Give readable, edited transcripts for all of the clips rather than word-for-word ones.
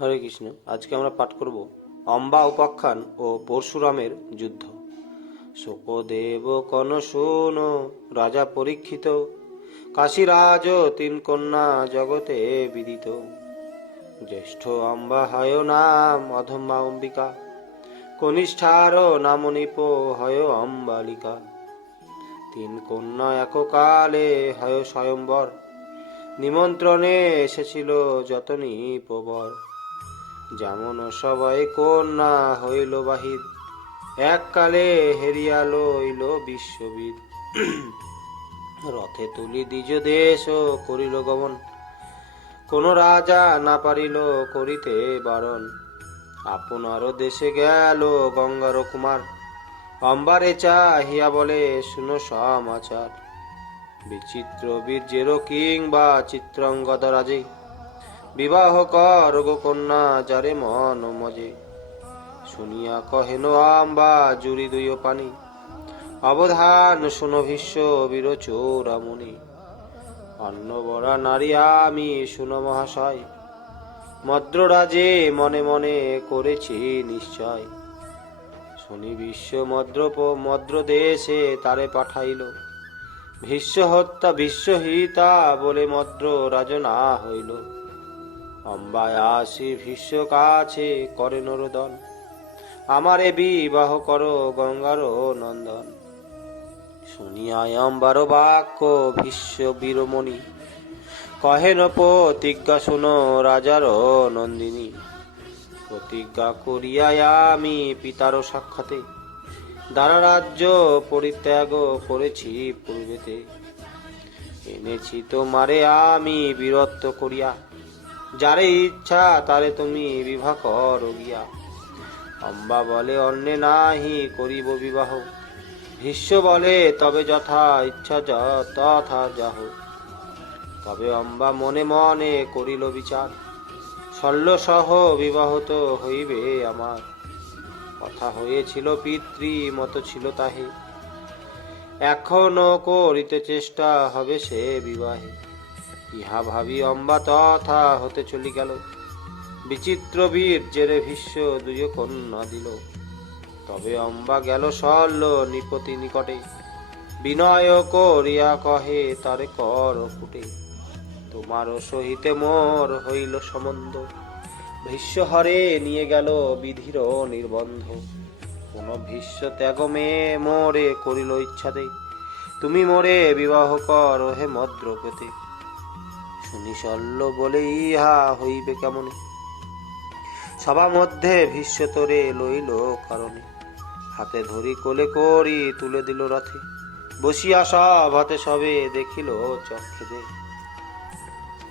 হরে কৃষ্ণ। আজকে আমরা পাঠ করব অম্বা উপাখ্যান ও পরশুরামের যুদ্ধ। শোকদেব কন শোন, রাজা পরীক্ষিত, কাশীরাজ তিন কন্যা জগতে বিদিত। জ্যেষ্ঠ অম্বা হয় নাম অধম্মা অম্বিকা, কনিষ্ঠার নাম নিপ হয় অম্বালিকা। তিন কন্যা এককালে হয় স্বয়ম্বর, নিমন্ত্রণে এসেছিল যতনী প্রবর। যেমন সবাই কন্যা হইল বাহির, এককালে হেরিয়া লইল বিশ্ববিদ। রথে তুলি দ্বিজ দেশ করিল গমন, কোন রাজা না পারিল করিতে বারণ। আপনার দেশে গেল গঙ্গার কুমার, অম্বারে চাহিয়া বলে শুনো সমাচার। বিচিত্র বীর্যের কিংবা চিত্রাঙ্গদ রাজে, বিবাহ কর গো কন্যা যারে মন মজে। শুনিয়া কহেন আম্বা জুড়ি দুই পানি, অবধান শুনো ভীষ্ম বীর চূড়ামণি। অন্ন বরা নারী আমি শুনো মহাশয়, মদ্ররাজে মনে মনে করেছি নিশ্চয়। শুনি বিশ্ব মদ্র দেশে তারে পাঠাইল, ভীষ্ম হত্যা বিশ্বহিতা বলে মদ্র রাজনা হইল। অম্বায় আসি ভীষ্ম কাছে করে নরোদন, আমারে বিবাহ করো গঙ্গার নন্দন। শুনিয়ায় অম্বার বাক্য ভীষ্ম বীরমণি, কহেন প্রতিজ্ঞা শুনো রাজার নন্দিনী। প্রতিজ্ঞা করিয়ায় আমি পিতার সাক্ষাতে, দ্বারা রাজ্য পরিত্যাগ করেছি পূর্বেতে। এনেছি তোমারে আমি বীরত্ব করিয়া, যারে ইচ্ছা তারে তুমি বিবাহ করো গিয়া। অম্বা বলে অন্যে নাহি করিব বিবাহ, ভীষ্ম বলে তবে যথা ইচ্ছা তথা যাহ। তবে অম্বা মনে মনে করিল বিচার, শল্য সহ বিবাহ তো হইবে আমার। কথা হয়েছিল পিতৃ মত ছিল তাহে, এখনো করিতে চেষ্টা হবে সে বিবাহে। ইহা ভাবি অম্বা তথা হতে চলি গেল, বিচিত্র বীর্যের ভীষ্ম দুই কন্যা দিল। তবে অম্বা গেল শল্য নিপতি নিকটে, বিনয় করিয়া কহে তারে কর ফুটে। তোমার সহিতে মোর হইল সম্বন্ধ, ভীষ্ম হরে নিয়ে গেল বিধির নির্বন্ধ। কোন ভীষ্ম ত্যাগ মে মোরে করিল ইচ্ছাতে, তুমি মোরে বিবাহ কর হে মদ্রপতে। শুনি শল্য বলে ইহা হইবে কেমনে, সভা মধ্যে ভীষ্ম তোরে লইল কারণে। হাতে ধরি কোলে করি তুলে দিল রথে, বসিয়া সব হাতে সবে দেখিল চক্ষে।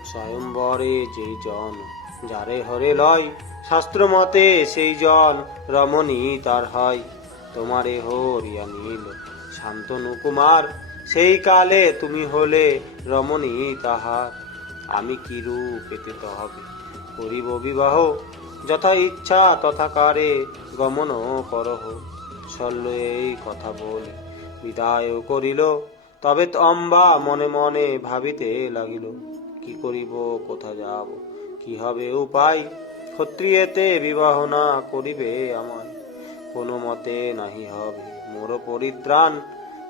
স্বয়ম্বরে যেই জন যারে হরে লয়, শাস্ত্র মতে সেই জন রমণী তার হয়। তোমারে হরিয়া নিল শান্তনু কুমার, সেই কালে তুমি হলে রমণী তাহার। আমি কি রূপেতে তবে করিব বিবাহ, যথা ইচ্ছা তথাকারে গমন করহ। শল্য এই কথা বলে বিদায় করিল, তবে অম্বা মনে মনে ভাবিতে লাগিল। কি করিব কোথা যাব, কি হবে উপায়, ক্ষত্রিয়েতে বিবাহ না করিবে আমায়। কোনো মতে নাহি হবে মোর পরিত্রাণ,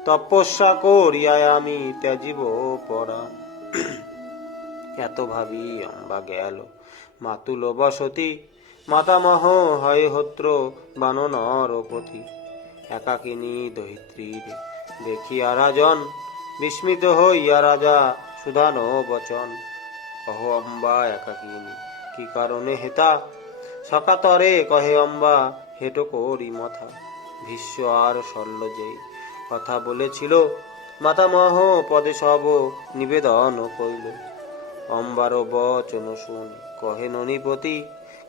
তপস্যা করিয়ায় আমি ত্যাজিব পরাণ। এত ভাবি অম্বা গেল মাতুল বসতি, মাতামহ হয় হোত্র বানর পথি। একাকিনী দরিদ্রীর দেখিয়া রাজন, বিস্মিত হইয়া রাজা সুধানো বচন। কহ অম্বা একাকিনী কি কারণে হেতা, সকাতরে কহে অম্বা হেটো করি মথা। ভীষ্ম আর শল্য যেই কথা বলেছিল, মাতামহ পদে সব নিবেদন কইল। অম্বার বচন শুনি কহে ননিপতি,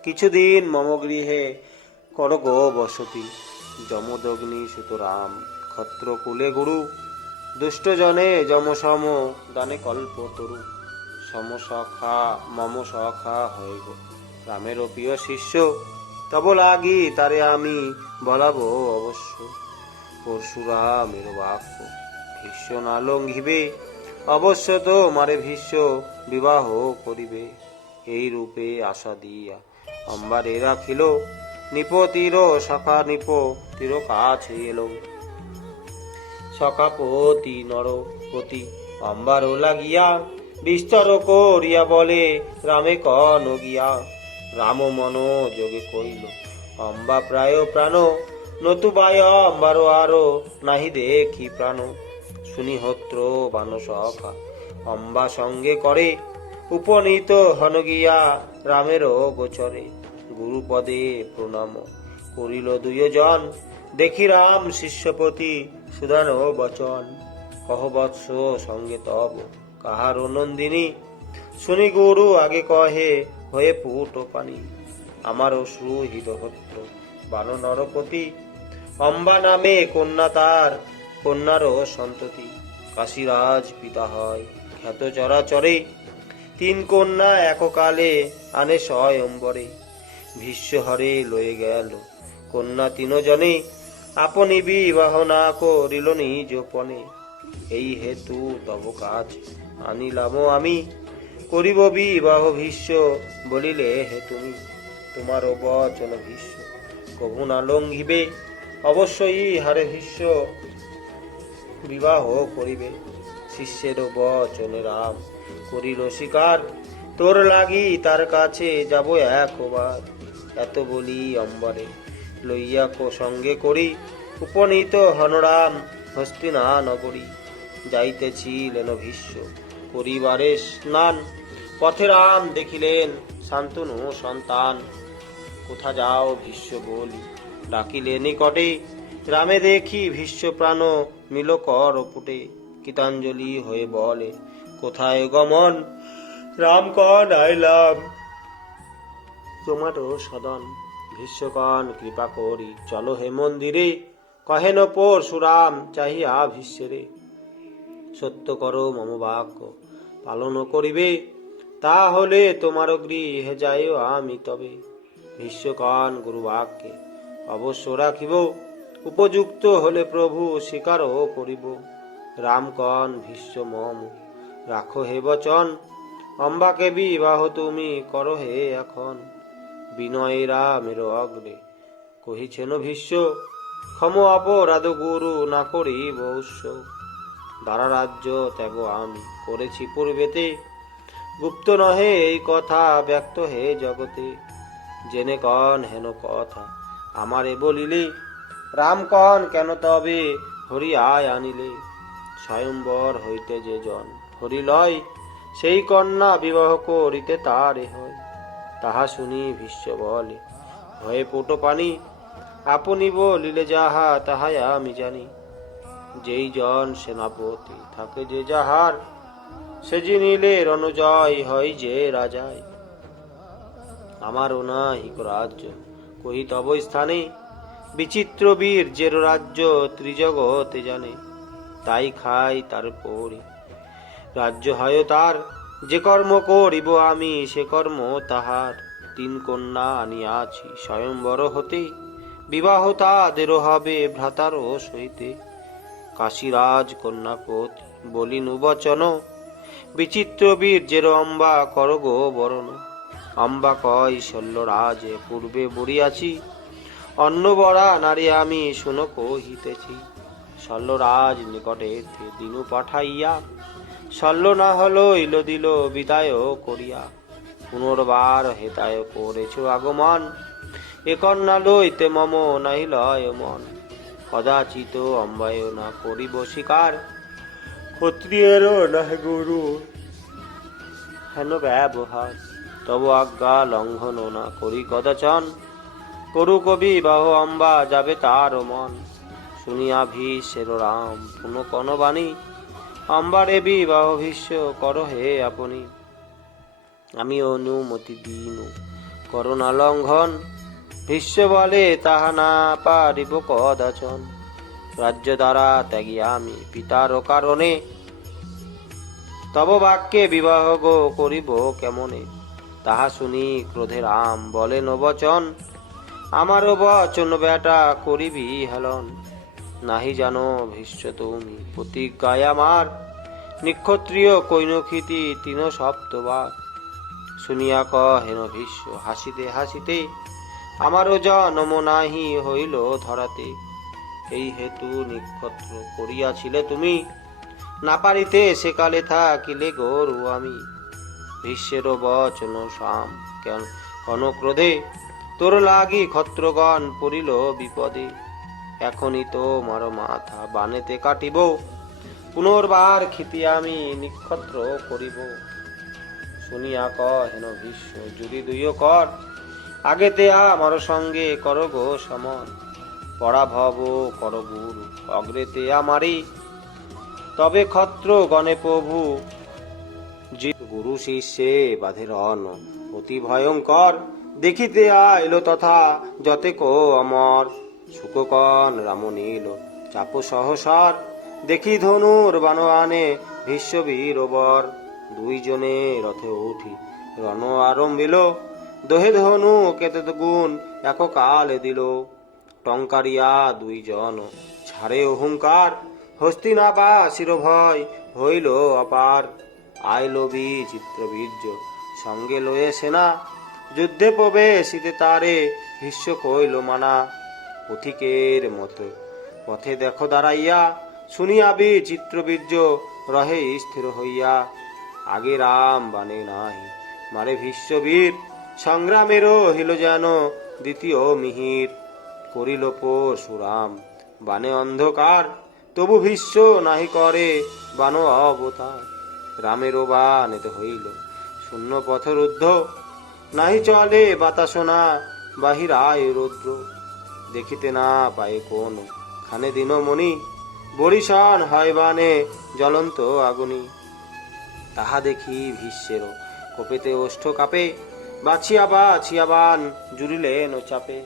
কিছুদিন মম গৃহে কর গো বসতি। যমদগ্নি সুতরাম ক্ষত্র কুলে গুরু, দুষ্ট জনে যম সম দানে কল্প তরু। সমসখা মম সখা হয়ে গো রামের প্রিয় শিষ্য, তব লাগি তারে আমি বলাবো অবশ্য। পরশুরামের বাক্য ভীষ্ম না লঙ্ঘিবে, অবশ্য তো মারে ভীষ্ম বিবাহ করিবে। এই রূপে আশা দিয়া অম্বারে রাখিল নিপ তীর সখা নিপ তীর কাছে এলো সখাপতি নরপতি অম্বার লাগিয়া বিস্তর করিয়া বলে রামে কন গিয়া রাম মন যোগে কইল অম্বা প্রায় প্রাণ নতুবায় অম্বার আরো নাহি দেখি প্রাণ শুনি হত্র বান সখা অম্বা সঙ্গে করে উপনীত হন গিয়া রামের গোচরে গুরুপদে প্রণাম করিল দুইজন দেখি রাম শিষ্যপতি সুদান বচন কহ বৎস সঙ্গে তব কাহার নন্দিনী শুনি গুরু আগে কহে হয়ে পুট পানি আমার সুহিত হত্র বান নরপতি অম্বা নামে কন্যা তার কন্যারও সন্ততি কাশীরাজ পিতা হয় খ্যাত চরাচরে তিন কন্যা এককালে আনে স্বয়ম্বরে ভীষ্ম হরে লয়ে গেল কন্যা তিনজনে আপনি বিবাহ না করিল নিজ পনে এই হেতু তব কাজ আনিলাম আমি করিব বিবাহ ভীষ্ম বলিলে হে তুমি তোমার বচন ভীষ্ম কভু না লঙ্ঘিবে অবশ্যই হারে ভীষ্ম বিবাহ করিবে শিষ্যের বচনে রাম করিল স্বীকার তোর লাগি তার কাছে যাব একবার এত বলি অম্বরে লইয়া সঙ্গে করি উপনীত হনরাম হস্তিনা নগরী যাইতেছিলেন ভীষ্ম পরিবারে স্নান পথে রাম দেখিলেন শান্তনু সন্তান কোথা যাও ভীষ্ম বলি ডাকিলে নিকটে রামে দেখি ভীষ্ম প্রাণ মিল কর পুটে গীতাঞ্জলি হয়ে বলে কোথায় গমন রাম কন আইলাম তোমারও সদন ভীষ্মকন কৃপা করি চলো হে মন্দিরে কহেন পরশুরাম চাহিয়া ভীষ্মরে সত্য করো মম বাক্য পালন করিবে তাহলে তোমার গৃহে যাইও আমি তবে ভীষ্মকন গুরু বাক্যে অবশ্য রাখিব উপযুক্ত হলে প্রভু স্বীকারও করিব রামকন ভীষ্ম মম রাখো হে বচন অম্বাকে বিবাহ তুমি করো হে এখন বিনয় রামের অগ্রে কহিছেন ভীষ্ম ক্ষম অপরাধ গুরু না করিব উৎস দ্বারা রাজ্য ত্যাগ আমি করেছি পূর্বেতে গুপ্ত নহে এই কথা ব্যক্ত হে জগতে জেনে কন হেন কথা আমারে বলিলে রাম কন কেন তবে হরি আয় আনিলে স্বয়ম্বর হইতে যে জন হরি লয় সেই কন্যা বিবাহ করিতে তারে হয় তাহা শুনি ভীষ্ম বলে ভয়ে পোটো পানি আপনি বলিলে যাহা তাহাই আমি জানি যেই জন সেনাপতি থাকে যে যাহার সে জিনিলে রণজয় হয় যে রাজায় আমার অনাহিক রাজ্য কহি তব স্থানে বিচিত্র বীর যে রাজ্য ত্রিজগতে জানে তাই খাই তার পরে রাজ্য হয় তার যে কর্ম করিব আমি সে কর্ম তাহার তিন কন্যা আনিয়াছি স্বয়ম্বর হতে বিবাহ তাদেরও হবে ভ্রাতারও সহিতে কাশীরাজ কন্যাপতি বলিনু বচন বিচিত্র বীর যে অম্বা কর গো বরণ অম্বা কয় শল্যরাজ পূর্বে বড়িয়াছি অন্য বরা নারী আমি শুনো কহিতেছি শল্যরাজ নিকটে দিনু পাঠাইয়া শল্য না হলো ইল দিল বিদায় করিয়া পুনর্বার হেতায় করেছ আগমন এ কন্যা লইতে মম নাহি লয় মন কদাচিত অম্বায় না করিব স্বীকার ক্ষত্রিয়েরও নাহে গুরু হেন ব্যবহার তব আজ্ঞা লঙ্ঘন না করি কদাচন করু কবি বাহ অম্বা যাবে তার মন শুনিয়া ভীষ্মের রাম পুন কন বাণী অম্বারে বিবাহ ভীষ্ম কর হে আপনি আমি অনুমতি দিনু করোনা লঙ্ঘন ভীষ্ম বলে তাহা না পারিব কদাচন রাজ্য দ্বারা ত্যাগী আমি পিতার কারণে তব বাক্যে বিবাহ গো করিব কেমনে তাহা শুনি ক্রোধে রাম বলেন বচন আমার বচন বেটা করিবি হেলন নাহি জানো ভীষ্ম তুমি প্রতিজ্ঞায় আমার নিক্ষত্রিয় কৈনক্ষিতি তিন সপ্তবার শুনিয়া কহেন ভীষ্ম হাসিতে হাসিতে, আমারও জন্ম নাহি হইল ধরাতে। এই হেতু নিক্ষত্র করিয়াছিলে তুমি, না পারিতে সেকালে থাকিলে গরু আমি। ভীষ্মের বচন সাম কেন কোন ক্রোধে, তোর লাগি ক্ষত্রগণ পড়িল বিপদে। এখনই তো মার মাথা বানেতে কাটিব, পুনর্বার ক্ষিতি আমি নিক্ষত্র করিব। শুনিয়া কহেন ভীষ্ম যদি দুইও কর, আগেতে আমার সঙ্গে কর গো সমন। পরাভব কর গুরু অগ্রেতে আমারি, তবে ক্ষত্র গণে প্রভু যে। গুরু শিষ্যে বাধে রণ অতি ভয়ঙ্কর, দেখিতে আইল তথা যতে কো অমর। শুককন রাম নীল চাপ সহসর, দেখি ধনুর বান আনে ভীষ্ম বীরবর। দুইজনে রথে উঠি রণ আরম্ভিল, দোহে ধনু কেতে গুণ এককালে দিল। টঙ্কারিয়া দুইজন ছাড়ে অহংকার, হস্তিনাবাসীর ভয় হইল অপার। আইল বিচিত্র বীর্য সঙ্গে লয়ে সেনা, যুদ্ধে প্রবেশিতে তারে ভীষ্ম কইল মানা। পথিকের মতো পথে দেখো দাঁড়াইয়া, শুনিয়া বিচিত্র বীর্য রহে স্থির হইয়া। আগে রাম বানে নাহি মারে ভীষ্মবীর, সংগ্রামেরও হিল যেন দ্বিতীয় মিহির। করিল পরশুরাম বানে অন্ধকার, তবু ভীষ্ম নাহি করে বান অবতার। রামেরও বান এতে হইল শূন্য পথ রুদ্ধ, নাহি চলে বাতাসনা বাহিরায় রুদ্র। দেখিতে না পায় কোন খানে দিনমণি, বরিশান হয় বানে জ্বলন্ত আগুনি। তাহা দেখি ভীষ্মের কোপেতে ওষ্ঠ কাপে, বাছিয়া বাছিয়া বান জুড়িলেন চাপে।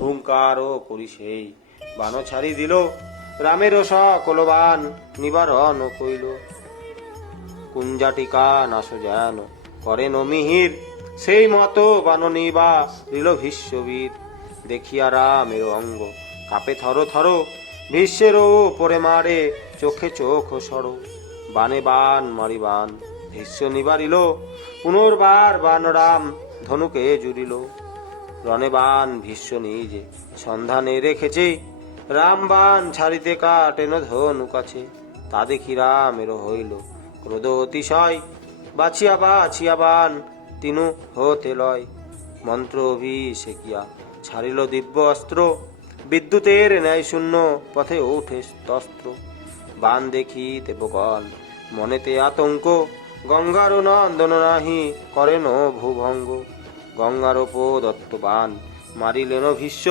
হুঙ্কার করি সেই বান ছাড়ি দিল, রামের সকল বান নিবারণ কইল। কুঞ্জাটিকা নাশ যেন করেন মিহির, সেই মতো বান নিবারিল ভীষ্মবীর। দেখিয়া রামের অঙ্গ কাপে থর থর, ভীষ্মেরও পরে মারে চোখে চোখ সর। বানে বান মারি বান ভীষ্ম নিবারিল, পুনর্বার বান রাম ধনুকে জুড়িল। রণে বান ভীষ্ম নিজে সন্ধানে রেখেছে, রাম বান ছাড়িতে কাটেন ধনু কাছে। তা দেখি রামের হইল ক্রোধ অতিশয়, বাছিয়া বাছিয়া বান তিনু হতে লয়। মন্ত্র অভিষেকিয়া ছাড়িল দিব্য অস্ত্র, বিদ্যুতের ন্যায় শূন্য পথে ওঠে তস্ত্র। বান দেখি দেবগণ মনেতে আতঙ্ক, গঙ্গার নন্দন নাহি করেন ভূভঙ্গ। গঙ্গার প্রদত্ত বান মারিলেন ভীষ্ম,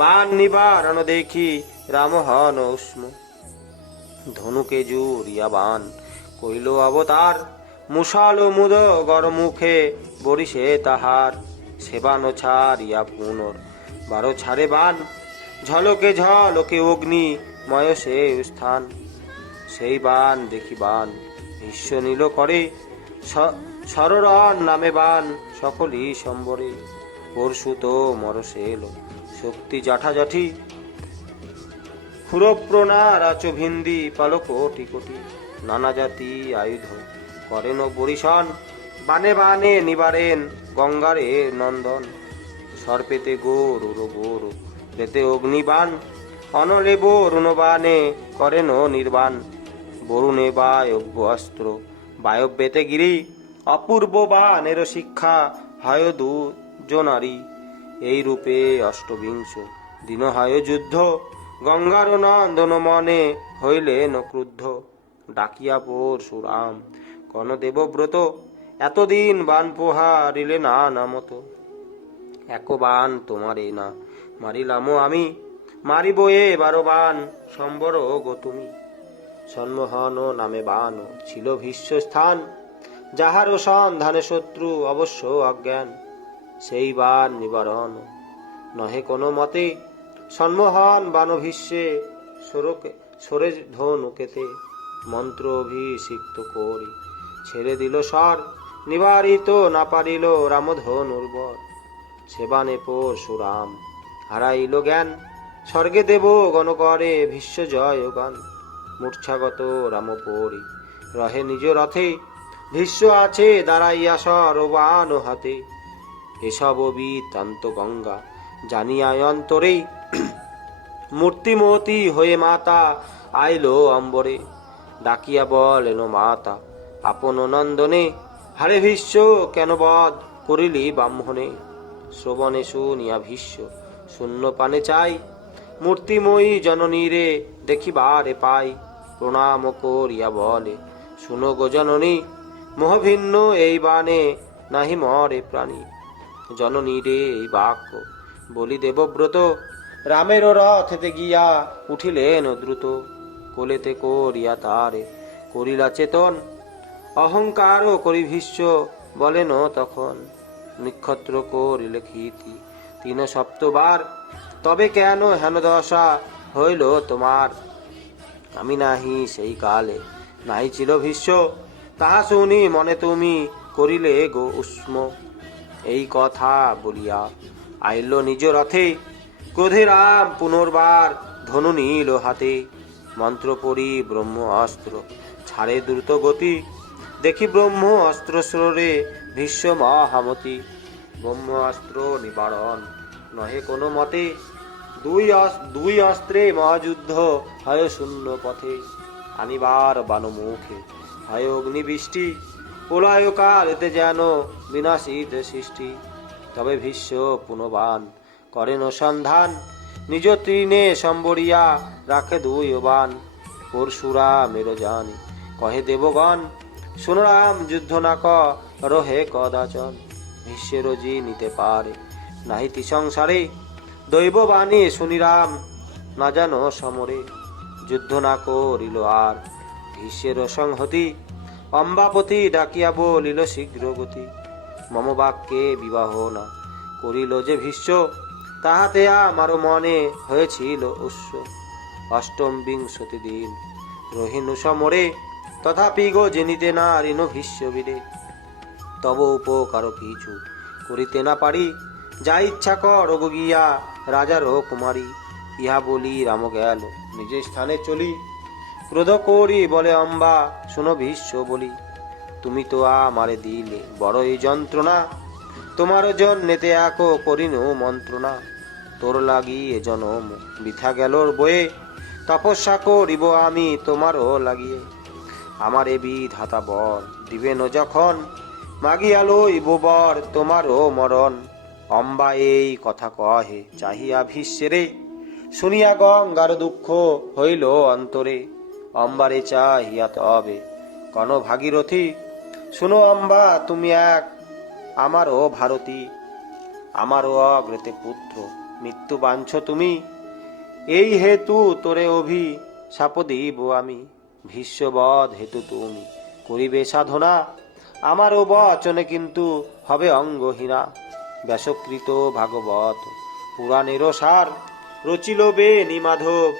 বান নিবারণ দেখি রাম হন উষ্ম। ধনুকে জুড়িয়া বান কইল অবতার, মুষাল মুদ গর মুখে বরিশে তাহার। সেবান ছাড়িয়া পুনর বারো ছাড়ে বান, ঝলকে ঝলকে অগ্নি ময় সে স্থান। সেই বান দেখি বান ভীষ্ম নীল করে, সররণ নামে বান সকলই সম্বরে। পরশু তো মরসে এলো শক্তি জাঠাজাঠি, ক্ষুরপ্রণারাচ ভিন্দি পাল কোটি কোটি। নানা জাতি আয়ুধ করেন বরিশন, বানে বানে নিবারেন গঙ্গারে নন্দন। সর্পেতে গরুর গরু পেতে অগ্নিবান, অনলে বরুণ বানে করেন নির্বাণ। বরুণে বায়ব্য অস্ত্র বায়ব্যেতে গিরি, অপূর্ব বানের শিক্ষা হয় দুজনারি। এই রূপে অষ্টবিংশ দিন হয় যুদ্ধ, গঙ্গার নন্দন মনে হইলেন ক্রুদ্ধ। ডাকিয়া পরশুরাম কন দেবব্রত, এতদিন বান পোহারিলে না নামত। এক বান তোমারে না মারিলামো আমি, মারিব এবারো বান সম্বর গো তুমি। সন্মোহন নামে বান ছিল ভীষ্ম স্থান, যাহারও সন্ধানে শত্রু অবশ্য অজ্ঞান। সেই বান নিবারণ নহে কোনো মতে, সন্মোহন বান ভীষ্মে সরে ধনুকেতে। মন্ত্র অভিষিক্ত করি ছেড়ে দিল স্বর, নিবারিত না পারিল রাম ধনুর বর। সেবানে পরশুরাম হারাইল জ্ঞান, স্বর্গে দেব গণ করে ভীষ্ম জয় গান। মূর্ছাগত রাম পরি রহে নিজ রথে, ভীষ্ম আছে দাঁড়াইয়া সরবান হাতে। এসব বৃত্তান্ত গঙ্গা জানিয়া অন্তরে, মূর্তিমতী হয়ে মাতা আইলো অম্বরে। ডাকিয়া বলেন মাতা আপন নন্দনে, হারে ভীষ্ম কেন বধ করিলি ব্রাহ্মণে। শ্রবণে শুনিয়া ভীষ্ম শূন্য পানে চাই, মূর্তিময়ী জননীরে দেখিবারে পাই। প্রণাম করিয়া বলে শুনো গো জননী, মোহভিন্ন এই বাণে নাহি মরে প্রাণী। জননীরে এই বাক্য বলি দেবব্রত, রামের রথেতে গিয়া উঠিলেন দ্রুত। কোলেতে করিয়া তারে করিলা চেতন, অহংকার করি ভীষ্ম বলেন তখন। নক্ষত্র করিলে ক্ষিতি 3 সপ্তবার, তবে কেন হেন দশা হইল তোমার। আমি নাহি সেই কালে নাই ছিল ভীষ্ম, তাহা শুনি মনে তুমি করিলে গো উষ্ম। এই কথা বলিয়া আইল নিজ রথে, ক্রোধে রাম পুনর্বার ধনু নিল হাতে। মন্ত্র পড়ি ব্রহ্ম অস্ত্র ছাড়ে দ্রুত গতি, দেখি ব্রহ্ম অস্ত্র স্রোরে ভীষ্ম মহামতি। ব্রহ্ম অস্ত্র নিবারণ নহে কোনো মতে, দুই অস্ত্রে মহাযুদ্ধ হয় শূন্য পথে। আনিবার বানমুখে হয় অগ্নিবৃষ্টি, প্রলয়কাল এতে যেন বিনাশিত সৃষ্টি। তবে ভীষ্ম পুনবান করেন সন্ধান, নিজ তৃণে সম্বরিয়া রাখে 2 বান। পরশুরামের জানি কহে দেবগণ, শুনরাম যুদ্ধ না রহে কদাচন। ভীষ্মের জি নিতে পারে নাহিতি সংসারে, দৈববাণী শুনিরাম না যেন সমরে। যুদ্ধ না করিল আর ভীষ্মের সংহতি, অম্বাপতি ডাকিয়া বলিল শীঘ্র গতি। মম বাক্যে বিবাহ না করিল যে ভীষ্ম, তাহাতে আমার মনে হয়েছিল উৎস। অষ্টম বিংশতি দিন রহিনু সমরে, তথাপি গো জেনিতে না ঋণ ভীষ্ম বীরে। তব উপকার কিছু করিতে না পারি, যা ইচ্ছা কর গো গিয়া রাজার কুমারী। ইহা বলি রাম গেল নিজের স্থানে চলি, ক্রোধ করি বলে অম্বা শুনো ভীষ্ম বলি। তুমি তো আমারে দিলে বড়ই যন্ত্রণা, তোমার জন্যেতে একো করিনু মন্ত্রণা। তোর লাগি এ জনম বৃথা গেলর বয়ে, তপস্যা করিব আমি তোমারও লাগিয়ে। আমার এ বিধাতা বর দিবেন যখন, মাগিয়া লইব বর তোমারও মরণ। অম্বা এই কথা কহে চাহিয়া ভীষ্মেরে, শুনিয়া গঙ্গার দুঃখ হইল অন্তরে। অম্বারে চাহিয়া তবে কন ভাগীরথী, শুনো অম্বা তুমি এক আমারও ভারতী। আমারও অগ্রতে পুত্র মৃত্যু বাঞ্ছ তুমি, এই হেতু তোরে শাপ দিব আমি। ভীষ্মবধ হেতু তুমি করিবে সাধনা, আমারও বচনে কিন্তু হবে অঙ্গহীনা। ব্যাসকৃত ভাগবত পুরাণের সার, রচিল বেণী মাধব